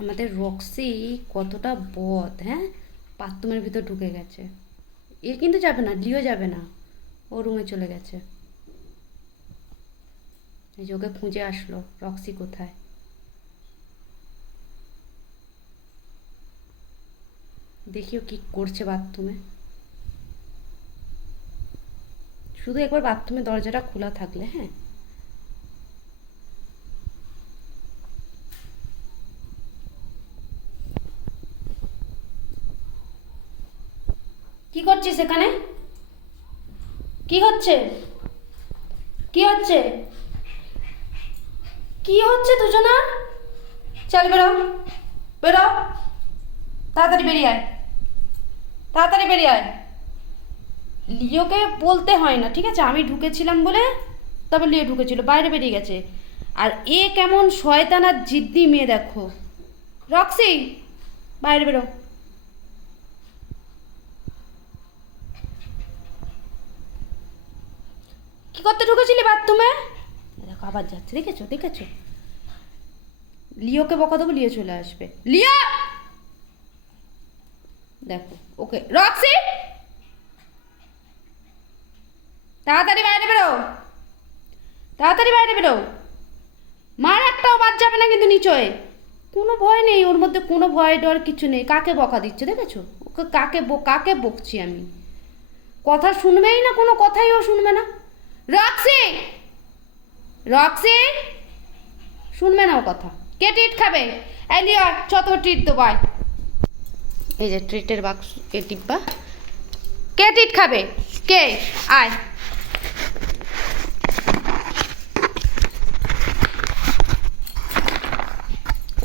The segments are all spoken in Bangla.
আমাদের রক্সি কতটা বদ হ্যাঁ? বাথরুমের ভিতর ঢুকে গেছে। এ কিন্তু যাবে না, লিও যাবে না। ও রুমে চলে গেছে। এই যে ওকে খুঁজে আসলো, রক্সি কোথায়? দেখিও কি করছে বাথরুমে। শুধু একবার বাথরুমের দরজাটা খোলা থাকলে হ্যাঁ? কি করছিস এখানে? কি হচ্ছে? কি হচ্ছে? কি হচ্ছে দুজনার? চল বেরো বেরো। তাড়াতাড়ি বেরিয়ে আয়। তাড়াতাড়ি বেরিয়ে আয়। লিওকে বলতে হয় না, ঠিক আছে? আমি ঢুকেছিলাম বলে তবে লিও ঢুকেছিল, বাইরে বেরিয়ে গেছে। আর এ কেমন শয়তান আর জিদ্দি মেয়ে দেখো। রক্সি, বাইরে বেরো কি করতে ঢুকেছিলি বাথরুমে? দেখো, আবার যাচ্ছে, দেখেছ দেখেছ? লিওকে বকা দেবো, লিও চলে আসবে। লিও! দেখো, ওকে, রক্সি! তাড়াতাড়ি বাইরে বেরো। তাড়াতাড়ি বাইরে বেরো। মার একটাও বাদ যাবে না কিন্তু নিচয়ে। কোনো ভয় নেই, ওর মধ্যে কোনো ভয় ডর কিছু নেই। কাকে বকা দিচ্ছে, দেখেছ? ওকে কাকে কাকে বকছি আমি? কথা শুনবেই না, কোনো কথাই ও শুনবে না। রক্সি রক্সি, শুনবে না ও কথা। কে ট্রিট খাবে? লিও ছত ট্রিট আয়। এই যে ট্রিটের বাক্স এ ডিব্বা কে ট্রিট খাবে? কে? আয়।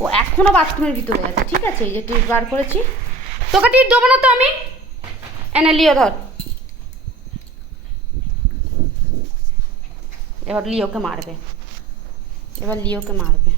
ও এখনও বাথরুমের ভিতরে আছে, ঠিক আছে? এই যে ট্রিট বার করেছি। তোকে ট্রিট দেবো না তো আমি? এনে লিও ধর। এবার লিওকে মারবে। এবার লিওকে মারবে।